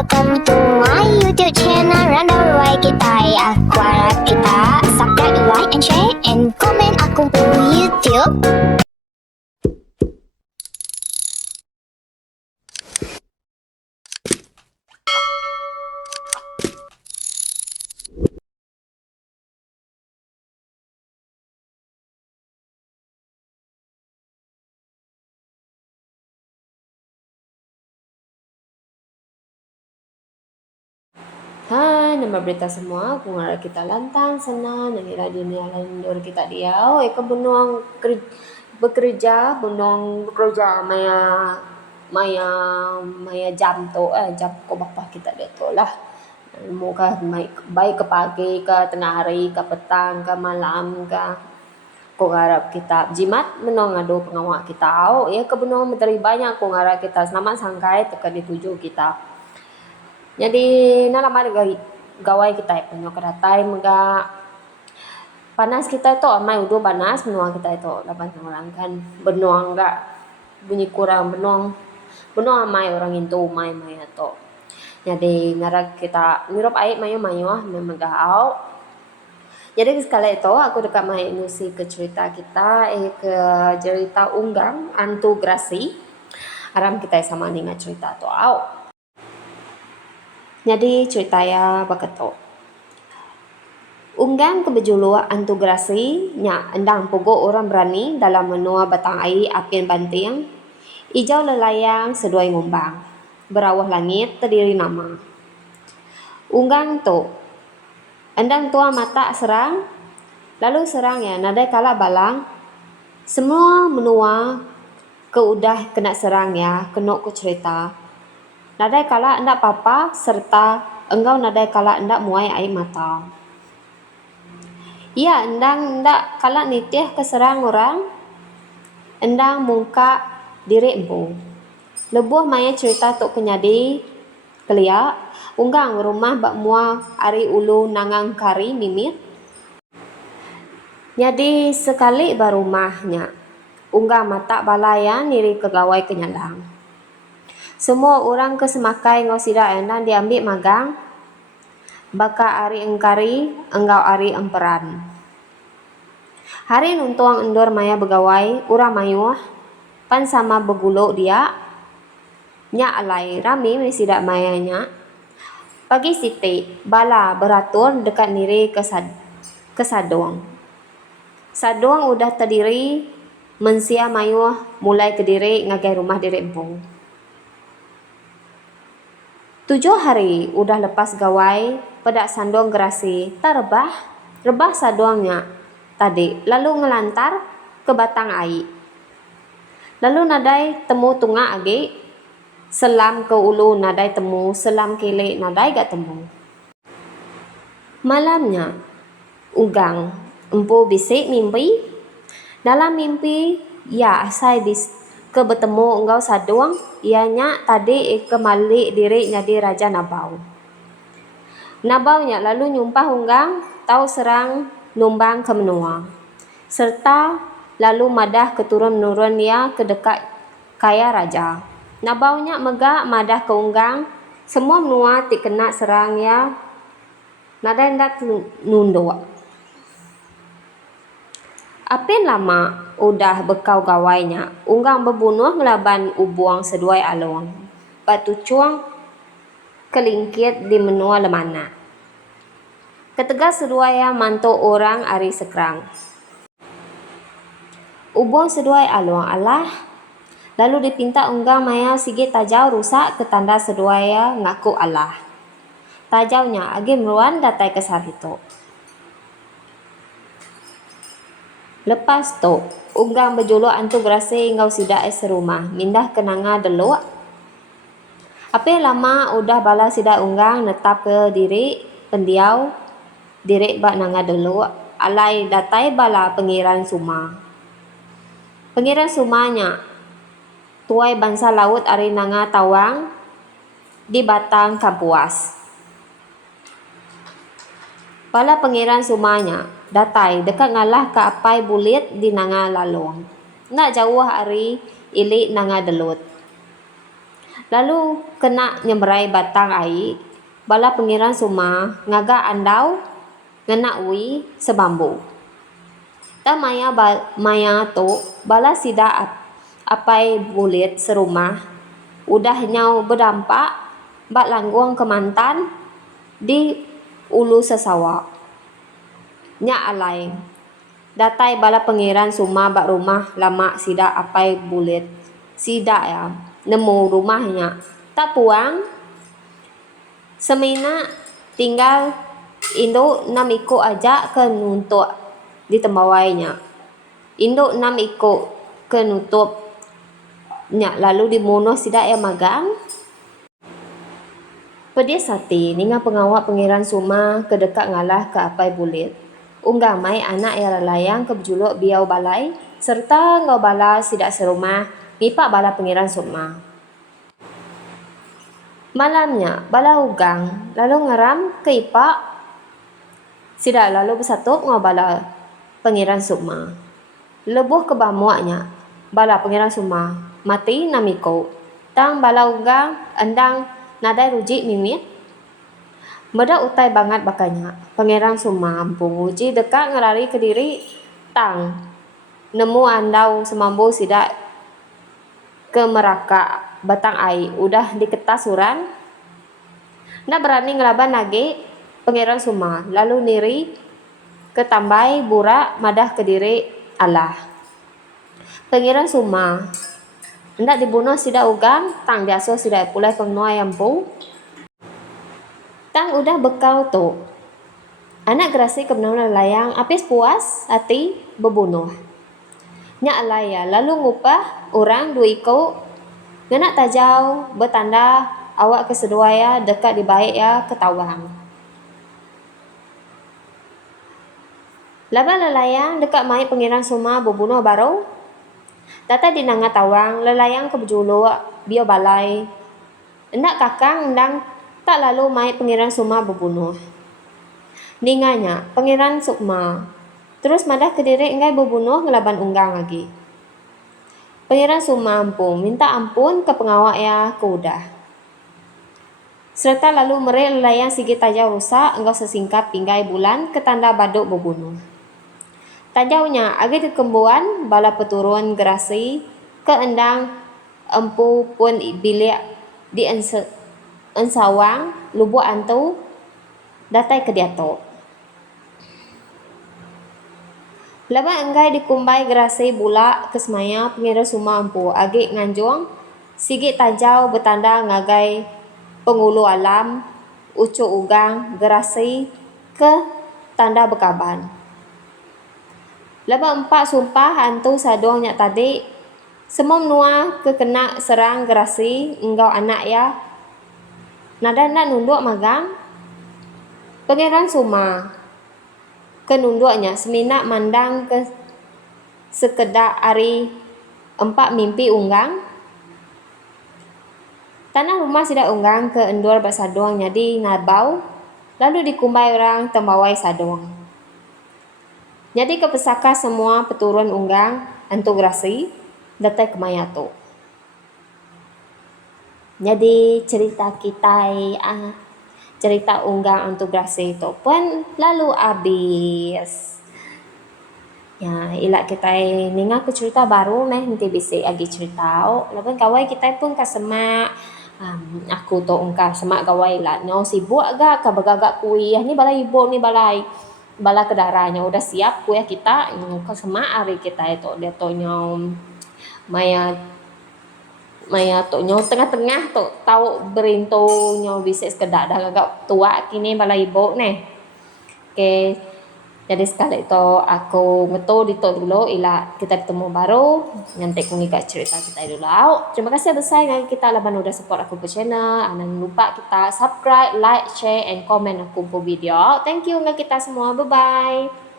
welcome to my YouTube channel Random Roy kita ya. Aku harap kita subscribe, like, and share, and comment aku di YouTube. Hai, nama berita semua, aku ngarap kita lantang, senang, nangira dunia lain dor kita diau, eka benuang bekerja, maya jam jam ko bapa kita dia tu lah. Muka baik ke pagi, ke tengah hari, ke petang, ke malam, ke ko ngarap kita jimat menong ado pengawak kita au, ya ke benuang menteri banyak ko ngarap kita selamat sangkai teka dituju kita. Jadi nalamar gawai kita penyo keratai mega panas kita itu amai udah panas benua kita itu lapan orang kan benua enggak bunyi kurang benua amai orang itu mai atau jadi ngarak kita nirop air mayo memang gau. Jadi sekali itu aku dekat mai nusi ke cerita kita ke cerita unggang antugrasi aram kita sama dengan cerita tu au. Jadi ceritanya begitu. Unggang kebejulu antugrasi nya endang pogo orang berani dalam menua batang air apian banting. Ijau lelayang seduai ngumbang. Berawah langit terdiri nama. Unggang tu endang tua mata serang. Lalu serang ya nadai kala balang. Semua menua keudah kena serang ya kenok ku cerita. Nadai kala endak papa serta engkau nadai kala endak muai air mata. Ya endang endak kala nitih keserang orang. Endang muka diri empu. Lebuh maya cerita tok kenyadi kelia. Unggang rumah bak mua ari ulu nangang kari mimit. Jadi sekali barumahnya. Unggang mata balaya niri kegawai kenyalang. Semua orang kesemakai ngosida endang diambil magang. Baka ari engkari, enggau ari emperan. Hari nuntuang endor maya begawai, ura mayuah, pan sama beguluk dia. Nya alai rami sidak mayanya. Pagi siti, bala beratur dekat niri ke Sadong. Sadong udah terdiri, mensia mayuah mulai ke diri ngagai rumah diri empung. 7 hari udah lepas gawai, pedak sandong gerasi, tak rebah sadongnya tadi, lalu ngelantar ke batang air. Lalu nadai temu tunga agi, selam ke ulu nadai temu, selam kili nadai gak temu. Malamnya, Unggang empu bisik mimpi. Dalam mimpi, ya asai ke bertemu engkau sadong, ianya tadi kembali diri jadi Raja Nabau. Nabaunya lalu nyumpah Unggang tahu serang numbang ke menua. Serta lalu madah keturun-menurun ya ke dekat kaya raja. Nabaunya megak madah ke Unggang, semua menua tik kena serang ya. Nada hendak nunduk. Apin lama udah bekau gawainya, Unggang berbunuh ngelaban ubuang seduai along. Batu cuang kelingkit di menua lemana. Ketegas seduai mantu orang ari sekrang. Ubuang seduai along alah. Lalu dipinta Unggang maya sigit tajau rusak ke tanda seduai ngaku alah. Tajaunya agi meruan datai kesar itu. Lepas tu, Unggang berjuluk antugrasi engkau sidak serumah, mindah kenanga deluk. Apa lama udah bala sidak Unggang netap ke diri pendiau, diri bak nanga deluk, alai datai bala pengiran suma. Pengiran sumanya, tuai bangsa laut ari nanga tawang, di batang Kapuas. Bala pengiran sumanya, datai dekat ngalah ke apai bulit di nanga lalong. Nak jauh ari ilik nanga delut. Lalu kena nyemberai batang ai, bala pengiran suma ngaga andau ngena ui sebambu. Ta maya tu bala sida apai bulit serumah udah nyau berdampak bak langguang kemantan di ulu sesawa. Nya alai. Datai bala pengiran suma bak rumah lama sida apai bulit. Sida ya nemu rumahnya. Tak puang semina tinggal induk 6 ikut aja ke nuntuk di tembawainya. Induk 6 ikut ke nutup nya lalu dimunuh sida ya magang. Pedia sati ninga pengawak pengiran suma ke dekat ngalah ke apai bulit. Unggang mai anak ya lalayang ke berjuluk biau balai serta ngau bala sida serumah ngipak bala pengiran suma. Malamnya bala ugang lalu ngeram ke ipak sida lalu bersatup ngau bala pengiran suma. Lebuh ke bamuaknya bala pengiran suma mati namiko. Tang bala ugang endang nadai ruji mimit. Meda utai banget bakanya. Pangeran suma ampung uji dekat ngerari ke diri tang. Nemu andau semambu sidak ke meraka batang ai udah diketas suran. Nak berani ngelaban lagi pangeran suma lalu niri ke tambai burak madah ke diri Allah. Pangeran suma hendak dibunuh sida ugang, tang biasa sida pulai pengnua yang pu. Tang udah bekal tu. Anak gerasi ke benau layang, apis puas hati berbunuh. Nya alaya lalu ngupah orang 2 ikut. Ngenak tajau bertanda awak kesedua ya dekat di baik ya ketawang. Laba lelayang dekat mai pengiran suma berbunuh baru. Tata di nanga tawang lelayang ke berjuluk biau balai. Endak kakang endang tak lalu mai pengiran suma berbunuh. Ninganya pengiran sukma terus madah ke diri engai berbunuh ngelaban unggang lagi. Pengiran suma ampun minta ampun ke pengawak ya ke udah. Serta lalu mere lelayang sigi tajau rusak engkau sesingkap pinggai bulan ke tanda baduk berbunuh. Tajaunya agi dikembuan bala peturun gerasi ke endang empu pun bilik di ensawang lubuk antu datai ke diato. Laba enggai dikumbai gerasi bulak ke semaya pengira suma empu agi nganjung sigi tajau bertanda ngagai pengulu alam ucuk ugang gerasi ke tanda bekaban. Laba 4 sumpah antu sadong nyak tadi semua menua ke kena serang gerasi engkau anak ya. Nada nak nunduk magang. Pangeran suma ke nunduknya semina mandang ke sekedak ari 4 mimpi unggang. Tanah rumah sidak unggang ke endur bersadong jadi ngabau lalu dikumbai orang tembawai sadong. Jadi kepesaka semua peturun unggang antu gerasi datai kemayato. Jadi cerita kita cerita unggang antu gerasi itu pun lalu habis. Ya, ilak kita ninga ke cerita baru meh nanti bisa agi cerita. Laban kawai kita pun kasemak aku to ungka semak kawai lah. Nyau sibuk agak kabagagak kuih. Ni balai ibu ni balai bala kedaranya udah siap kuya kita ke semak hari kita itu dia to nyom maya to nyom tengah-tengah to tahu berinto nyom bisa sekedak dah agak tua kini bala ibu nih. Oke. Jadi sekali itu aku ngeto dito dulu ila kita ketemu baru nanti aku ngikut cerita kita dulu. Terima kasih besar yang kita laban udah support aku ke channel. Jangan lupa kita subscribe, like, share and comment aku po video. Thank you ngak kita semua. Bye bye.